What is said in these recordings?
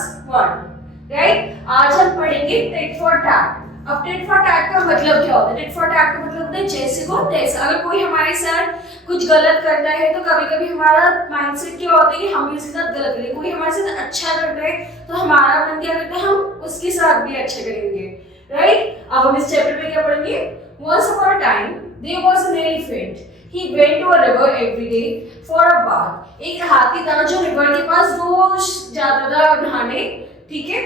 +1 right. आज हम पढ़ेंगे टिट फॉर टैट। अब टिट फॉर टैट का मतलब क्या होता है? टिट फॉर टैट का मतलब होता है जैसे को तैसा। अगर कोई हमारे साथ कुछ गलत करता है तो कभी कभी हमारा माइंडसेट क्या होता है कि हम भी उसके साथ गलत करेंगे। कोई हमारे साथ अच्छा करता है तो हमारा मन क्या करता है हम उसके साथ भी अच्छा करेंगे राइट। अब हम इस चैप्टर में क्या पढ़ेंगे? Once upon a time there was an elephant. He went to a river every day for a bath. एक हाथी था जो रिवर के पास रोज जाता था नहाने, ठीक है।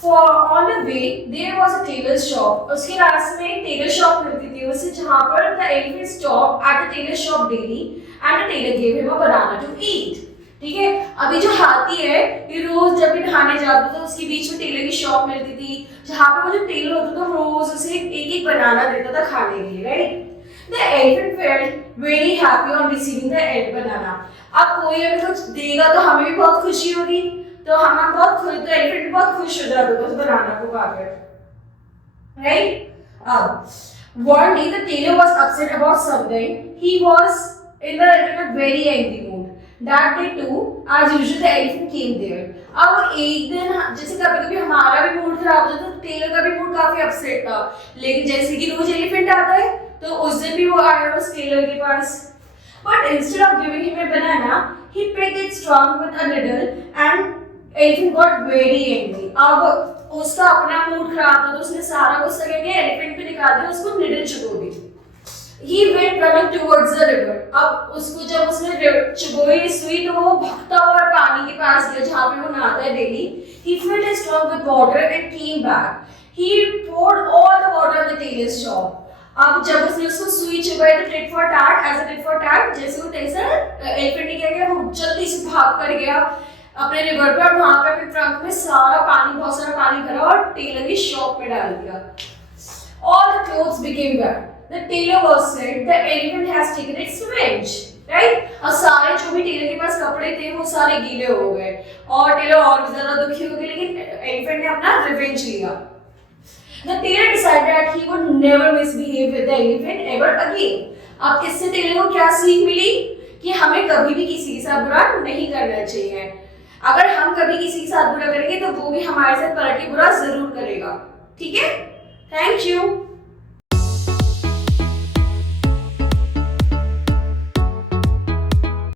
For on the way there was a tailor's shop. उसके रास्ते में टेलर शॉप मिलती थी उसे, जहाँ पर the elephant stopped at the tailor shop daily and the tailor gave him a banana to eat. ठीक है। अभी जो हाथी है ये रोज जब भी नहाने जाता था उसके बीच में टेलर की शॉप मिलती थी, जहाँ पे वो जो टेलर होता था रोज उसे एक एक बनाना देता था खाने के लिए right. The elephant felt very happy on receiving the banana. अब कोई हमें कुछ देगा तो हमें भी बहुत खुशी होगी, तो हमें बहुत खुश, तो एलिफेंट भी बहुत खुश हो जाता था उस बनाना को खाकर राइट। अब one day the tailor was upset about something. He was in a very angry mood. That day too, as usual, the elephant came there. अब एक दिन जैसे कभी कभी हमारा भी मूड खराब हो जाता है, टेलर का भी मूड काफी अपसेट था, लेकिन जैसे कि रोज एलिफेंट आता है तो उस दिन भी वो आया उस टेलर के पास। But instead of giving him a banana, he pecked it strong with a needle and elephant got very angry. अब उसका अपना मूड खराब था तो उसने सारा गुस्सा लेके एलिफेंट पे निकाल दिया, उसको निडल चुबो दी। He went running towards the river. अब उसको जब उसने चुबोई सुई तो वो भागता हुआ पानी के पास गया जहाँ पे वो नहाता है daily. He filled his trunk with water and came back. He poured all the water on the tailor's shop. अब जब उसने उसको सुई चुबाई तो tit for tat, as a tit for tat जैसे वो तैसा एलिफेंट ने क्या किया, वो जल्दी से भाग कर गया अपने रिवर पे और वहां पे अपने ट्रंक में सारा पानी, बहुत सारा पानी भरा और टेलर की शॉप में डाल दिया। All the clothes became wet. The tailor was said the elephant has taken its revenge. Right? और सारे जो भी टेलर के पास कपड़े थे वो सारे गीले हो गए और टेलर और भी ज्यादा दुखी हो गया, लेकिन एलिफेंट ने अपना रिवेंज लिया। The tailor decided that he would never misbehave with the elephant ever again. अब इससे टेलर को क्या सीख मिली कि हमें कभी भी किसी के साथ बुरा नहीं करना चाहिए। अगर हम कभी किसी के साथ बुरा करेंगे तो वो भी हमारे साथ पलट के बुरा जरूर करेगा, ठीक है। Thank you.